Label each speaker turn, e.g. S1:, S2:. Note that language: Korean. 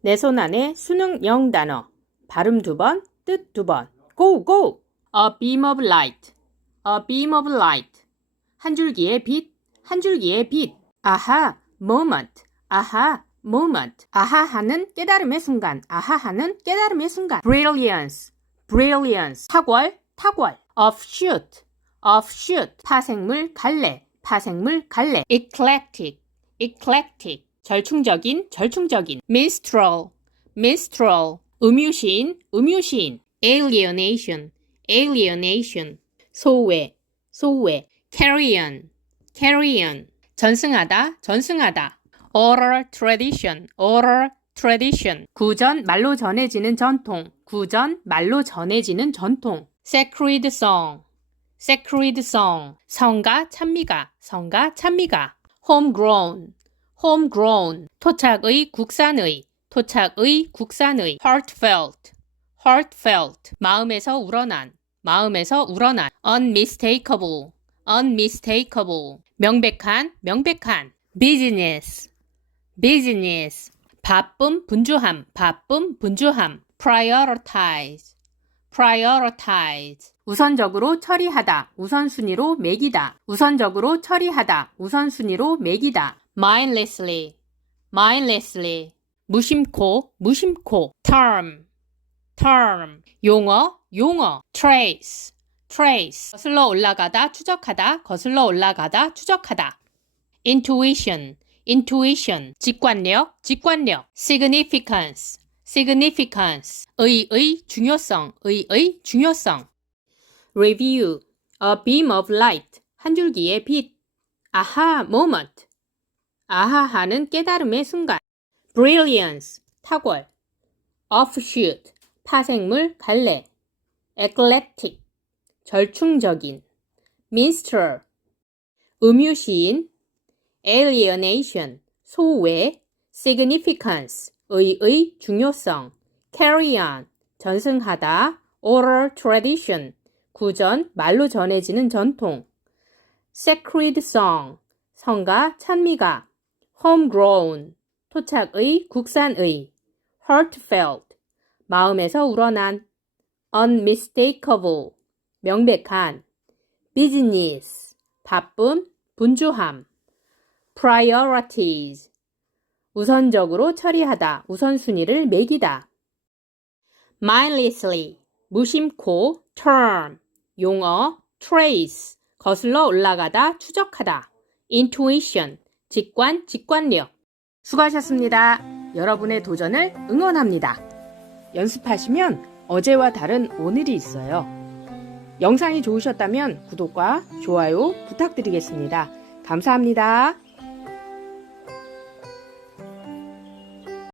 S1: 내 손 안에 수능 영단어. 발음 두 번, 뜻 두 번. Go, go! A beam of light. A beam of light. 한 줄기의 빛, 한 줄기의 빛. 아하, moment. 아하, moment. 아하 하는 깨달음의 순간. 아하 하는 깨달음의 순간. brilliance. brilliance. 탁월, 탁월. offshoot. offshoot. 파생물, 갈래. 파생물, 갈래. eclectic. eclectic. 절충적인, 절충적인. minstrel. minstrel. 음유시인, 음유시인. alienation. alienation. 소외, 소외. carry on. carry on. 전승하다, 전승하다. oral tradition, oral tradition. 구전, 말로 전해지는 전통. 구전, 말로 전해지는 전통. sacred song, sacred song. 성가, 찬미가, 성가, 찬미가. homegrown, homegrown. 토착의, 국산의, 토착의, 국산의. heartfelt, heartfelt. 마음에서 우러난, 마음에서 우러난. unmistakable, unmistakable. 명백한, 명백한. business, business. 바쁨, 분주함, 바쁨, 분주함. prioritize, prioritize. 우선적으로 처리하다, 우선순위로 매기다. 우선적으로 처리하다, 우선순위로 매기다. Mindlessly, mindlessly. 무심코, 무심코. term, term. 용어, 용어. trace, trace. 거슬러 올라가다, 추적하다, 거슬러 올라가다, 추적하다. intuition, intuition. 직관력, 직관력. significance, significance. 의의 중요성, 의의 중요성. review. a beam of light. 한 줄기의 빛. aha moment. 아하하는 깨달음의 순간. brilliance. 탁월. offshoot. 파생물, 갈래. eclectic. 절충적인. minstrel. 음유시인. alienation. 소외. significance. 의의 중요성. carry on. 전승하다. oral tradition. 구전, 말로 전해지는 전통. sacred song. 성가, 찬미가. Homegrown. 토착의, 국산의. heartfelt. 마음에서 우러난. unmistakable. 명백한. business. 바쁨, 분주함. priorities. 우선적으로 처리하다, 우선순위를 매기다. mindlessly. 무심코, term. 용어, trace. 거슬러 올라가다, 추적하다. intuition. 직관, 직관력. 수고하셨습니다. 여러분의 도전을 응원합니다. 연습하시면 어제와 다른 오늘이 있어요. 영상이 좋으셨다면 구독과 좋아요 부탁드리겠습니다. 감사합니다.